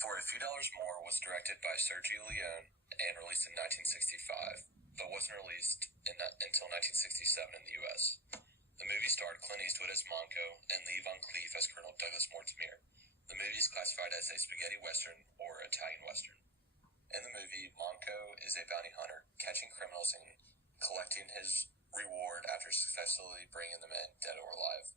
For a Few Dollars More was directed by Sergio Leone and released in 1965, but wasn't released until 1967 in the U.S. The movie starred Clint Eastwood as Monco and Lee Von Cleef as Colonel Douglas Mortimer. The movie is classified as a spaghetti western or Italian western. In the movie, Monco is a bounty hunter, catching criminals and collecting his reward after successfully bringing them in, dead or alive.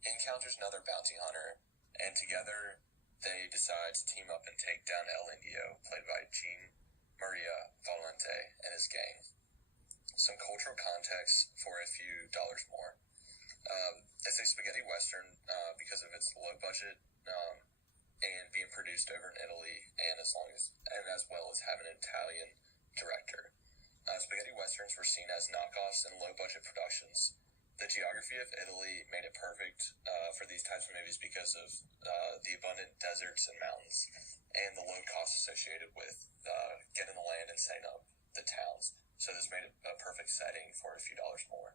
He encounters another bounty hunter, and together they decide to team up and take down El Indio, played by Jean Maria Valente, and his gang. Some cultural context for A Few Dollars More. It's a spaghetti western because of its low budget and being produced over in Italy, and as well as having an Italian director. Spaghetti westerns were seen as knockoffs and low budget productions. The geography of Italy made it perfect for these types of movies because of the abundant deserts and mountains and the low cost associated with getting the land and setting up the towns. So this made it a perfect setting for A Few Dollars More.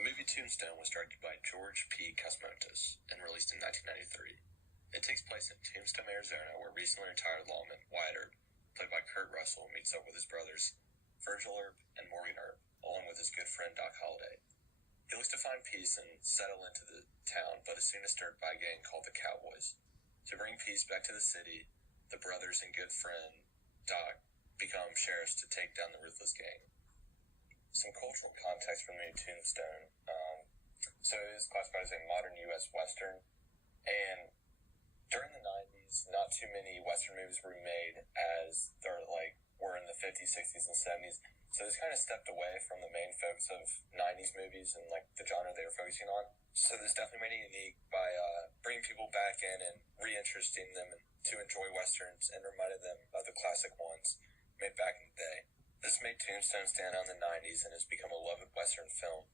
The movie Tombstone was directed by George P. Cosmatos and released in 1993. It takes place in Tombstone, Arizona, where recently retired lawman Wyatt Earp, played by Kurt Russell, meets up with his brothers Virgil Earp and Morgan Earp, along with his good friend Doc Holliday. He looks to find peace and settle into the town, but is soon disturbed by a gang called the Cowboys. To bring peace back to the city, the brothers and good friend Doc become sheriffs to take down the ruthless gang. Some cultural context from the Tombstone. So it is classified as a modern U.S. Western, and during the 90s, not too many Western movies were made as were in the 50s, 60s, and 70s. So this kind of stepped away from the main focus of 90s movies and the genre they were focusing on. So this definitely made it unique by bringing people back in and reinteresting them to enjoy Westerns and reminded them of the classic ones made back in the day. This made Tombstone stand out in the 90s and has become a beloved Western film.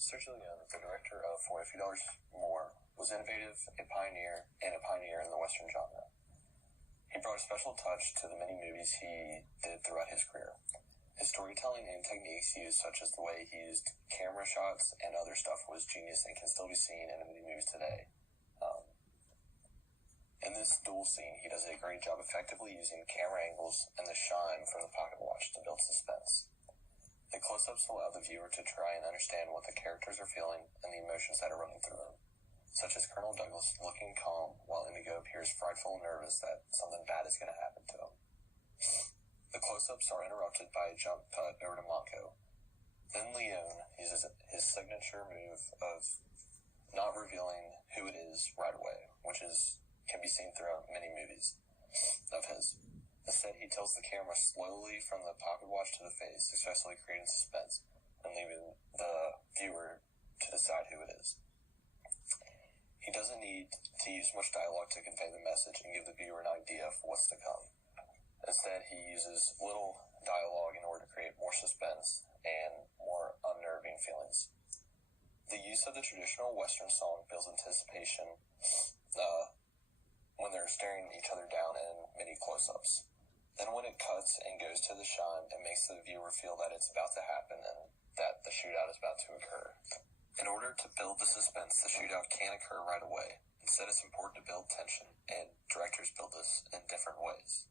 Sergio Leone, the director of For a Few Dollars More, was innovative, a pioneer in the Western genre. He brought a special touch to the many movies he did throughout his career. His storytelling and techniques used, such as the way he used camera shots and other stuff, was genius and can still be seen in many movies today. In this duel scene, he does a great job effectively using camera angles and the shine from the pocket watch to build suspense. The close-ups allow the viewer to try and understand what the characters are feeling and the emotions that are running through them, such as Colonel Douglas looking calm while Indigo appears frightful and nervous that something bad is going to happen to him. The close-ups are interrupted by a jump cut over to Monco. Then Leone uses his signature move of not revealing who it is right away, which can be seen throughout many movies of his. Instead, he tilts the camera slowly from the pocket watch to the face, successfully creating suspense and leaving the viewer to decide who it is. He doesn't need to use much dialogue to convey the message and give the viewer an idea of what's to come. Instead, he uses little dialogue in order to create more suspense and more unnerving feelings. The use of the traditional Western song builds anticipation when they're staring each other down in many close-ups. Then when it cuts and goes to the shine, it makes the viewer feel that it's about to happen and that the shootout is about to occur. In order to build the suspense, the shootout can't occur right away. Instead, it's important to build tension, and directors build this in different ways.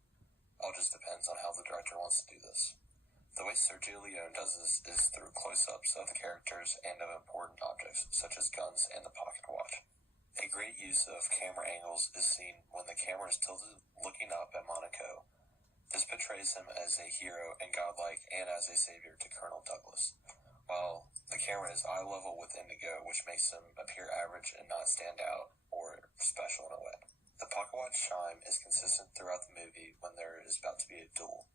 All just depends on how the director wants to do this. The way Sergio Leone does this is through close-ups of the characters and of important objects, such as guns and the pocket watch. A great use of camera angles is seen when the camera is tilted looking up at Monaco. This portrays him as a hero and godlike and as a savior to Colonel Douglas, while the camera is eye level with Indigo, which makes him appear average and not stand out or special in a way. The pocket watch chime is consistent throughout the movie when there is about to be a duel.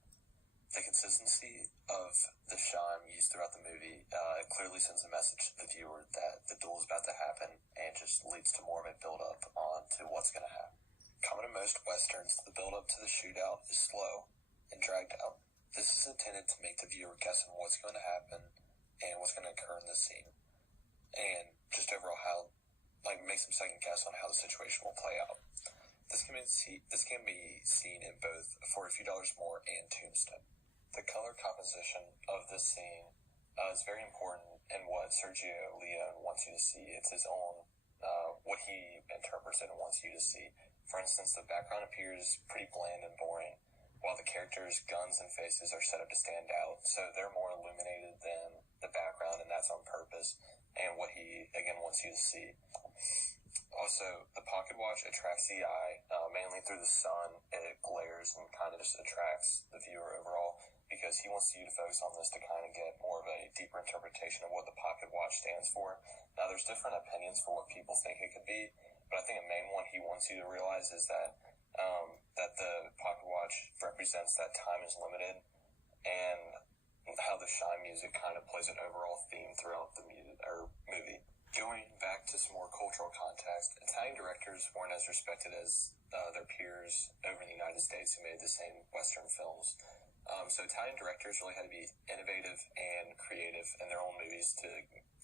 The consistency of the chime used throughout the movie clearly sends a message to the viewer that the duel is about to happen and just leads to more of a build-up on to what's going to happen. Common to most Westerns, the build-up to the shootout is slow and dragged out. This is intended to make the viewer guess on what's going to happen and what's going to occur in the scene, and just overall how, makes them second guess on how the situation will play out. This can be seen in both For a Few Dollars More and Tombstone. The color composition of this scene is very important in what Sergio Leone wants you to see. It's his own, what he interprets it and wants you to see. For instance, the background appears pretty bland and boring, while the characters' guns and faces are set up to stand out, so they're more illuminated than the background, and that's on purpose, and what he, again, wants you to see. Also, the pocket watch attracts the eye, mainly through the sun. It glares and kind of just attracts the viewer overall, because he wants you to focus on this to kind of get more of a deeper interpretation of what the pocket watch stands for. Now, there's different opinions for what people think it could be, but I think a main one he wants you to realize is that that the pocket watch represents that time is limited, and how the Shine music kind of plays an overall theme throughout the movie. Going back to some more cultural context, Italian directors weren't as respected as their peers over in the United States who made the same Western films. So Italian directors really had to be innovative and creative in their own movies to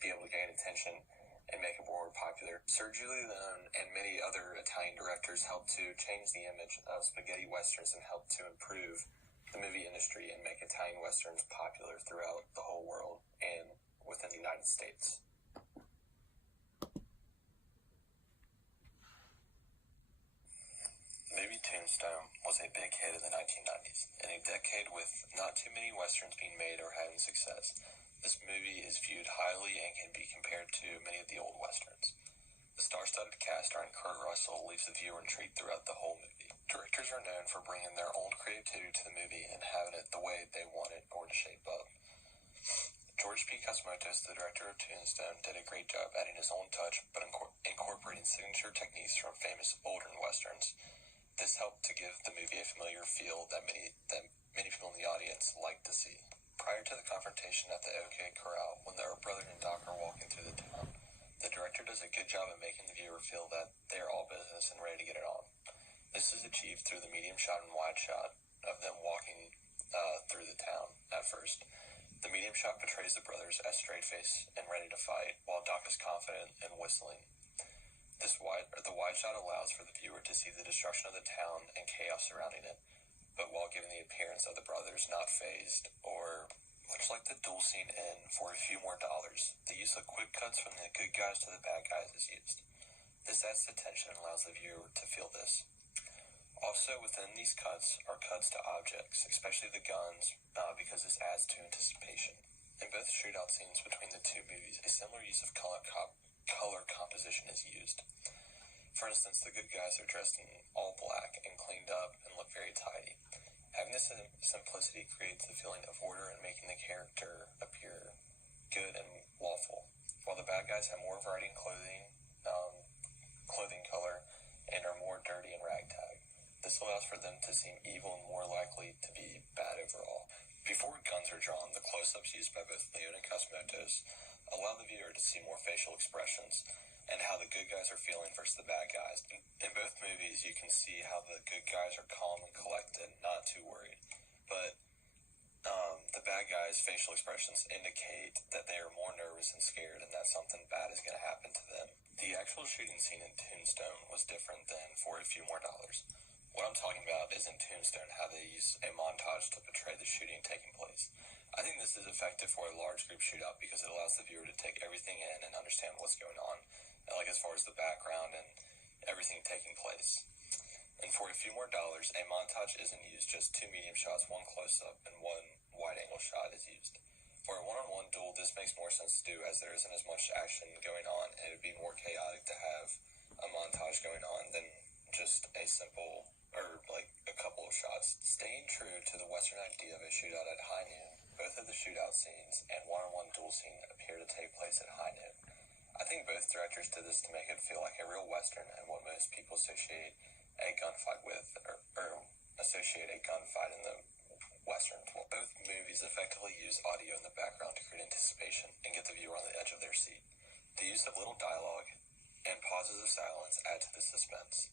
be able to gain attention and make it more popular. Sergio Leone and many other Italian directors helped to change the image of spaghetti westerns and helped to improve the movie industry and make Italian westerns popular throughout the whole world and within the United States. The movie Tombstone was a big hit in the 1990s. In a decade with not too many westerns being made or having success, this movie is viewed highly and can be compared to many of the old westerns. The star-studded cast starring Kurt Russell leaves the viewer intrigued throughout the whole movie. Directors are known for bringing their own creativity to the movie and having it the way they want it or to shape up. George P. Cosmatos, the director of Tombstone, did a great job adding his own touch but incorporating signature techniques from famous older westerns. This helped to give the movie a familiar feel that many people in the audience liked to see. Prior to the confrontation at the OK Corral, when the brother and Doc are walking through the town, the director does a good job of making the viewer feel that they are all business and ready to get it on. This is achieved through the medium shot and wide shot of them walking through the town at first. The medium shot portrays the brothers as straight-faced and ready to fight, while Doc is confident and whistling. The wide shot allows for the viewer to see the destruction of the town and chaos surrounding it, but while giving the appearance of the brothers not phased, or much like the duel scene in For a Few More Dollars, the use of quick cuts from the good guys to the bad guys is used. This adds to tension and allows the viewer to feel this. Also, within these cuts are cuts to objects, especially the guns, because this adds to anticipation. In both shootout scenes between the two movies, a similar use of color composition is used. For instance, the good guys are dressed in all black and cleaned up and look very tidy. Having this simplicity creates the feeling of order and making the character appear good and lawful, while the bad guys have more variety in clothing color, and are more dirty and ragtag. This allows for them to seem evil and more likely to be bad overall. Before guns are drawn, the close-ups used by both Leone and Cosmatos allow the viewer to see more facial expressions and how the good guys are feeling versus the bad guys. In both movies, you can see how the good guys are calm and collected, not too worried. But the bad guys' facial expressions indicate that they are more nervous and scared and that something bad is going to happen to them. The actual shooting scene in Tombstone was different than For a Few More Dollars. What I'm talking about is in Tombstone, how they use a montage to portray the shooting taking place. I think this is effective for a large group shootout because it allows the viewer to take everything in and understand what's going on, like as far as the background and everything taking place. And For a Few More Dollars, a montage isn't used, just two medium shots, one close-up, and one wide-angle shot is used. For a one-on-one duel, this makes more sense to do as there isn't as much action going on, and it would be more chaotic to have a montage going on than just a simple, or like a couple of shots. Staying true to the Western idea of a shootout at high noon, both of the shootout scenes and one-on-one duel scene appear to take place at high noon. I think both directors did this to make it feel like a real Western and what most people associate a gunfight with, or associate a gunfight in the Westerns. Well, both movies effectively use audio in the background to create anticipation and get the viewer on the edge of their seat. The use of little dialogue and pauses of silence add to the suspense.